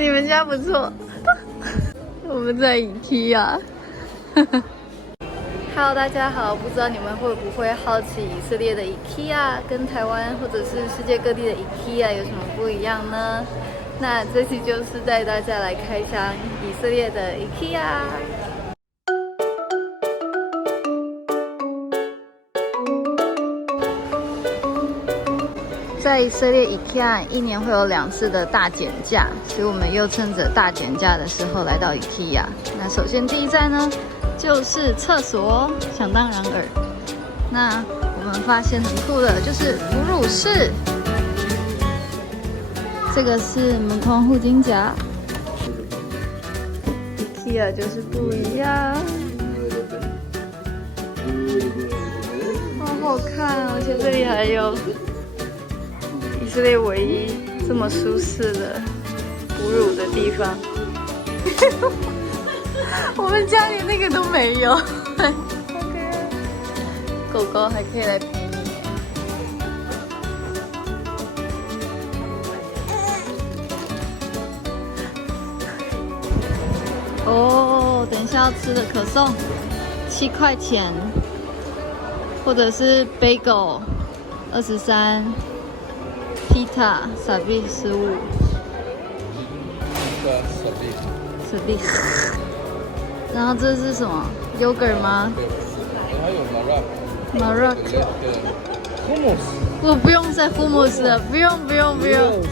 你们家不错。我们在IKEA。Hello， 大家好，不知道你们会不会好奇以色列的 IKEA 跟台湾或者是世界各地的 IKEA 有什么不一样呢？那这期就是带大家来开箱以色列的 IKEA。在以色列 IKEA 一年会有2次的大减价，所以我们又趁着大减价的时候来到 IKEA。那首先第一站呢，就是厕所，想当然尔。那我们发现很酷的就是哺乳室，这个是门框护巾夹。IKEA 就是不一样，好好看哦！而且这里还有以色列唯一这么舒适的哺乳的地方。我们家连那个都没有。OK， 狗狗还可以来陪你。哦，等一下要吃的可颂，7块钱，或者是 bagel 23。披萨傻币15，傻币。然后这是什么 ？yogurt 吗？还有 Maroc。我不用再 hummus 了，不用，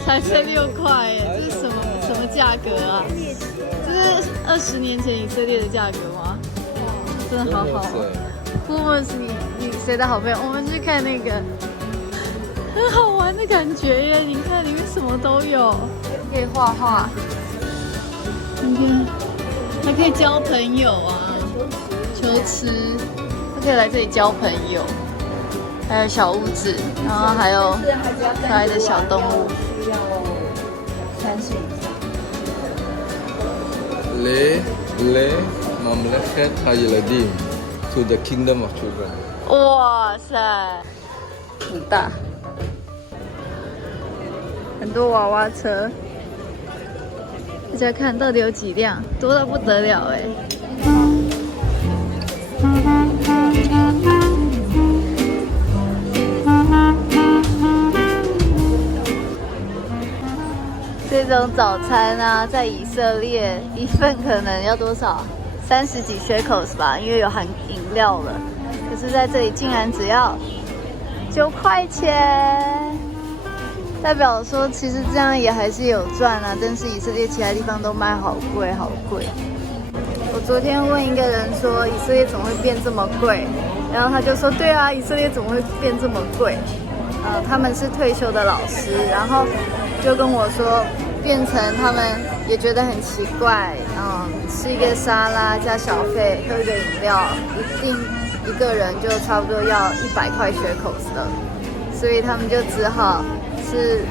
才6块耶！这是什么价格啊？这是20年前以色列的价格吗？真的好好哦。hummus， 你谁的好朋友？我们去看那个。很好玩的感觉耶！你看里面什么都有，可以画画，你看还可以交朋友啊，球池，还可以来这里交朋友，还有小屋子，然后还有可爱的小动物。ממלכת הילדים to the kingdom of children。哇塞，很大。很多娃娃车，大家看到底有几辆？多到不得了哎！这种早餐啊，在以色列一份可能要多少？30几 shekels 吧，因为有含饮料了。可是在这里竟然只要9块钱。代表说，其实这样也还是有赚啊，但是以色列其他地方都卖好贵好贵。我昨天问一个人说，以色列怎么会变这么贵？然后他就说，对啊，以色列怎么会变这么贵？他们是退休的老师，然后就跟我说，变成他们也觉得很奇怪，吃一个沙拉加小费，喝一个饮料，一个人就差不多要100块shekels的，所以他们就只好。是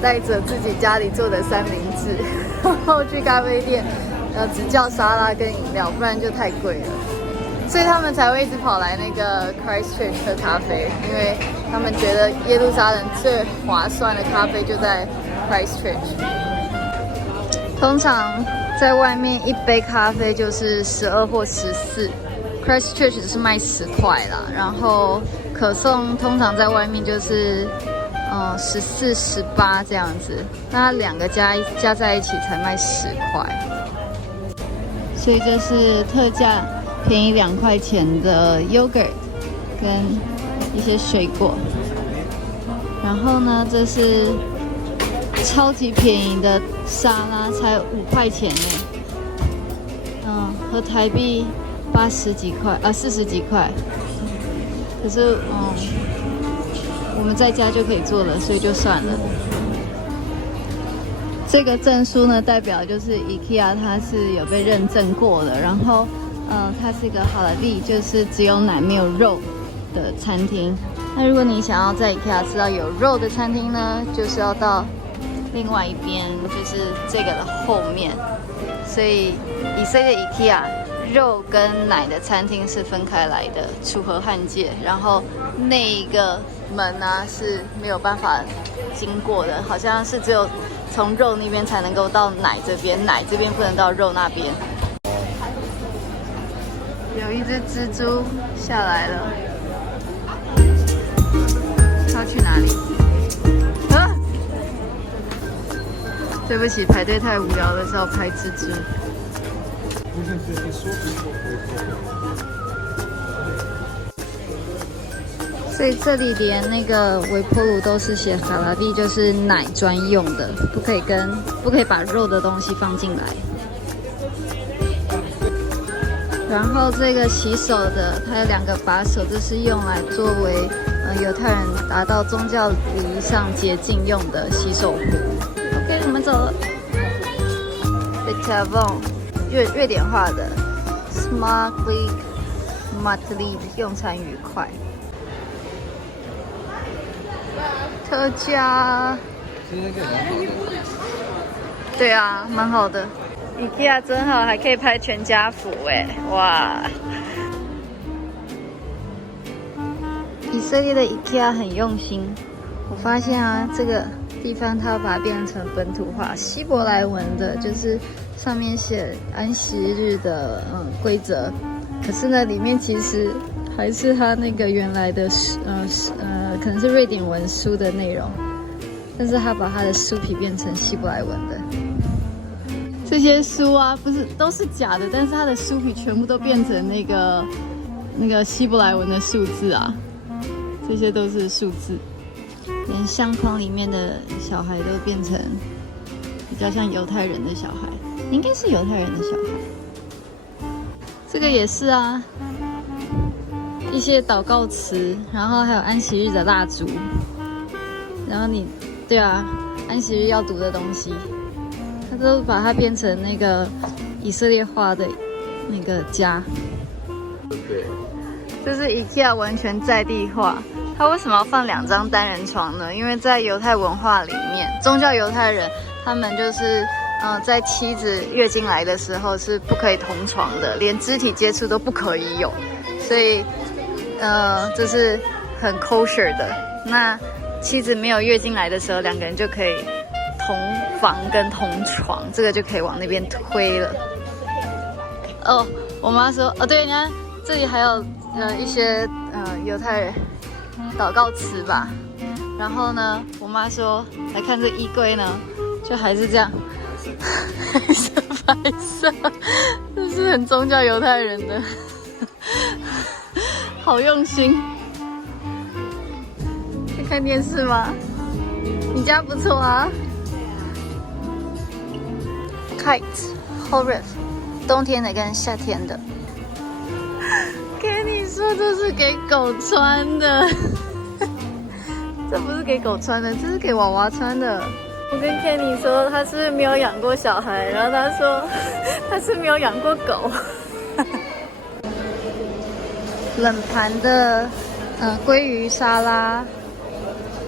带着自己家里做的三明治，然后去咖啡店，只叫沙拉跟饮料，不然就太贵了，所以他们才会一直跑来那个 Christchurch 喝咖啡，因为他们觉得耶路撒冷最划算的咖啡就在 Christchurch。通常在外面一杯咖啡就是12或14，Christchurch 只是卖10块啦，然后可颂通常在外面就是14、18这样子，那2个加在一起才卖10块，所以这是特价便宜2块钱的 yogurt 跟一些水果。然后呢，这是超级便宜的沙拉，才5块钱呢，和台币80几块40几块，可是我们在家就可以做了，所以就算了。这个证书呢，代表就是 IKEA 它是有被认证过的，然后它是一个好利，就是只有奶没有肉的餐厅。那如果你想要在 IKEA 吃到有肉的餐厅呢，就是要到另外一边，就是这个的后面。所以以色列 IKEA 肉跟奶的餐厅是分开来的，楚河汉界，然后那一个门呢是没有办法经过的，好像是只有从肉那边才能够到奶这边，奶这边不能到肉那边。有一只蜘蛛下来了，它要去哪里？啊！对不起，排队太无聊了，是要拍蜘蛛。所以这里连那个微波炉都是写法拉利，就是奶专用的，不可以把肉的东西放进来。然后这个洗手的，它有2个把手，这是用来作为犹太人达到宗教礼仪上洁净用的洗手壶。OK， 我们走了。Betavon， 瑞典话的 Smaklig Matlig， 用餐愉快。特价。对啊，蛮好的。IKEA 真好，还可以拍全家福哎，哇！以色列的 IKEA 很用心，我发现啊，这个地方它把它变成本土化，希伯来文的，就是上面写安息日的规则，可是呢，里面其实还是它那个原来的可能是瑞典文书的内容，但是它把它的书皮变成希伯来文的。这些书啊，不是都是假的，但是它的书皮全部都变成那个希伯来文的数字啊，这些都是数字，连相框里面的小孩都变成比较像犹太人的小孩，应该是犹太人的小孩。这个也是啊，一些祷告词，然后还有安息日的蜡烛，然后对啊，安息日要读的东西。他都把它变成那个以色列化的那个家。对，这是 IKEA 完全在地化。它为什么要放2张单人床呢？因为在犹太文化里面，宗教犹太人他们就是在妻子月经来的时候是不可以同床的，连肢体接触都不可以有，所以这是很 kosher 的。那妻子没有月经来的时候，2个人就可以同房跟同床，这个就可以往那边推了。哦，我妈说，对，你看这里还有一些犹太人祷告词吧。然后呢，我妈说来看这衣柜呢，就还是这样，黑色白色，这是很宗教犹太人的，好用心。去看电视吗？你家不错啊。Kite Horif， 冬天的跟夏天的。跟你说，这是给狗穿的，这不是给狗穿的，这是给娃娃穿的。我跟 Kenny 说，他是不是没有养过小孩，然后他说他是没有养过狗。冷盘的鲑鱼沙拉，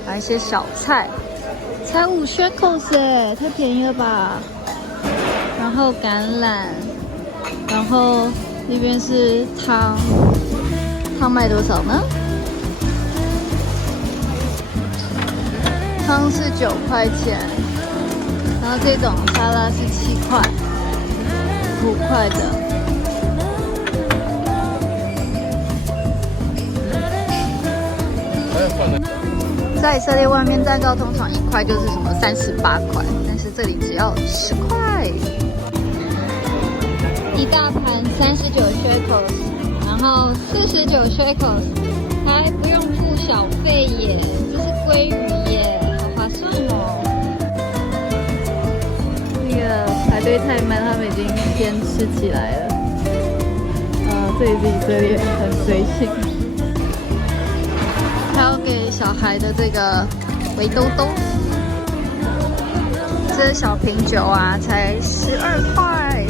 还有一些小菜，才5 shekels 哎，太便宜了吧！然后橄榄，然后那边是汤，汤卖多少呢？汤是9块钱，然后这种沙拉是7块，5块的。在以色列外面蛋糕通常1块就是什么38块，但是这里只要10块。一大盘39 shekels， 然后49 shekels， 还不用付小费耶，这是鲑鱼耶，好划算哦。那个排队太慢，他们已经先吃起来了。这里是以色列，很随性。还有给小孩的这个围兜兜，这小瓶酒啊，才12块。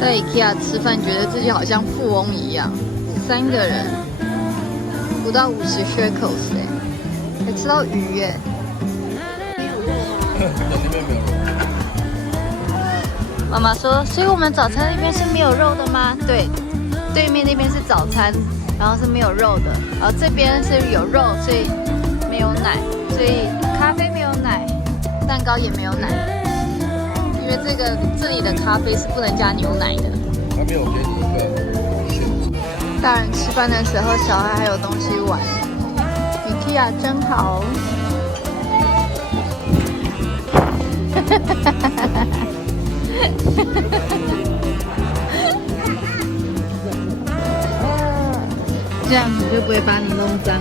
在 IKEA 吃饭，觉得自己好像富翁一样，3个人不到50 shekels 哎，还吃到鱼耶。没有肉吗？那边没有肉。妈妈说，所以我们早餐那边是没有肉的吗？对，对面那边是早餐，然后是没有肉的，然后这边是有肉，所以没有奶，所以咖啡没有奶。蛋糕也没有奶，因为这里的咖啡是不能加牛奶的。他没有给你一个选择。大人吃饭的时候，小孩还有东西玩。IKEA 真好。这样子就不会把你弄脏了。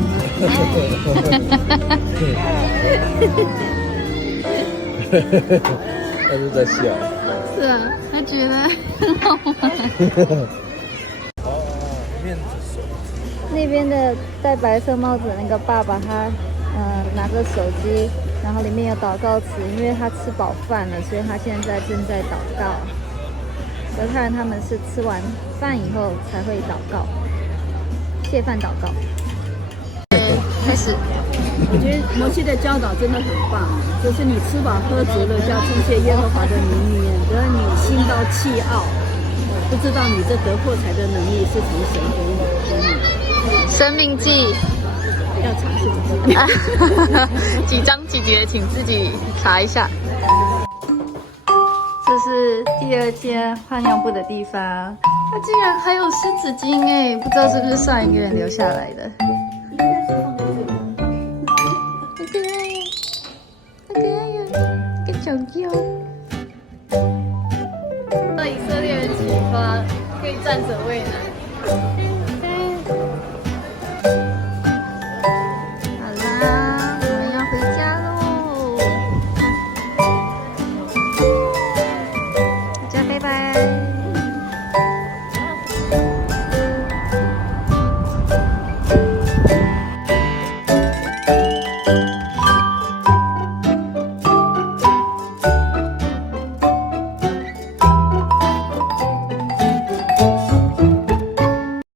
他是在笑。是啊，他觉得很好玩。面子手。那边的戴白色帽子的那个爸爸，他拿着手机，然后里面有祷告词，因为他吃饱饭了，所以他现在正在祷告。犹太人他们是吃完饭以后才会祷告，谢饭祷告。开始。我觉得摩西的教导真的很棒，就是你吃饱喝足了，就要称谢耶和华的名面，不要你心高气傲，不知道你这得破财的能力是从神给你。生命记要查是不是？几章几节，请自己查一下。这是第二间换尿布的地方，它竟然还有湿纸巾哎，不知道是不是上一个人留下来的。小雕，受以色列人启发，可以站着喂奶。